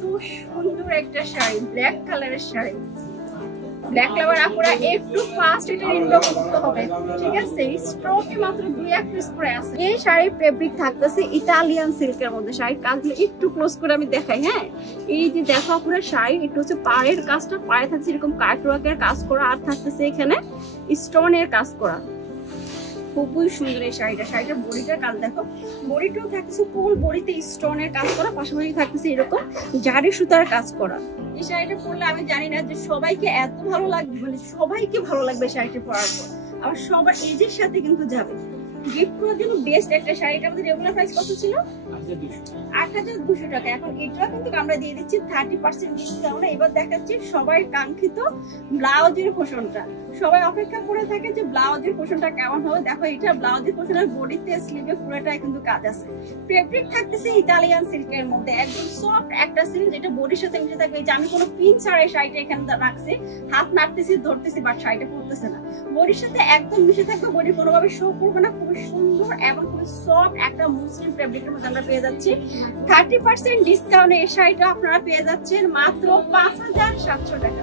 এত সুন্দর একটা শাড়ি, ব্ল্যাক কালারের শাড়ি। ব্ল্যাক কালার আপুরা একটু ফাস্ট এটা ইনবক্স করতে হবে, ঠিক আছে? স্টকে মাত্র 2-1 পিস করে আছে। এই শাড়ির ফেব্রিক থাকতেছে ইতালিয়ান সিল্কের মধ্যে। শাড়ির কাজগুলো একটু ক্লোজ করে আমি দেখাই। হ্যাঁ, এই যে দেখো আপুরা, শাড়ি একটু হচ্ছে পাড়ের কাজটা, পাড়ে থাকছে এরকম কাটওয়ার্কের কাজ করা, আর থাকতেছে এখানে স্টোনের কাজ করা। খুবই সুন্দর এই শাড়িটা। শাড়িটার বডিটার কাজ দেখো, বডিটাও থাকতেছে ফুল বডিতে স্টোনের কাজ করা, পাশাপাশি থাকতেছে এরকম জারি সুতার কাজ করা। এই শাড়িটা পরলে আমি জানি না যে সবাইকে এত ভালো লাগবে, মানে সবাইকে ভালো লাগবে শাড়িটা পরার পর, আবার সবার এজের সাথে কিন্তু যাবে। গিফট করার জন্য বেস্ট একটা শাড়ি। এটা আমাদের রেগুলার প্রাইস কত ছিল? ৮,২০০ টাকা। এখন এটা কিন্তু আমরা দিয়ে দিচ্ছি 30% ডিসকাউন্ট। এবার দেখাচ্ছি সবাই কাঙ্ক্ষিত ব্লাউজের পোর্শনটা। সবাই অপেক্ষা করে থাকে যে ব্লাউজের পোর্শনটা কেমন হবে। দেখো, এটা ব্লাউজের পোর্শনের বডিতে স্লিভে পুরোটাই কিন্তু কাজ আছে। ফেব্রিক থাকতেছে ইতালিয়ান সিল্কের মধ্যে, একদম সফট একটা সিল্ক যেটা বডির সাথে মিশে থাকবে। যে আমি কোনো পিন ছাড়া এই শাড়িটা এখানে রাখছি, হাত নাড়তেছি ধরতেছি, বাট শাড়িটা পরতেছে না, বডির সাথে একদম মিশে থাকবে, বডি কোনোভাবে শো করবে না। খুবই সুন্দর এবং খুবই সফট একটা মুসলিম ফেব্রিকের মধ্যে আমরা পেয়ে যাচ্ছি। 30% ডিসকাউন্টে এই শাড়িটা আপনারা পেয়ে যাচ্ছেন মাত্র ৫,৭০০ টাকা।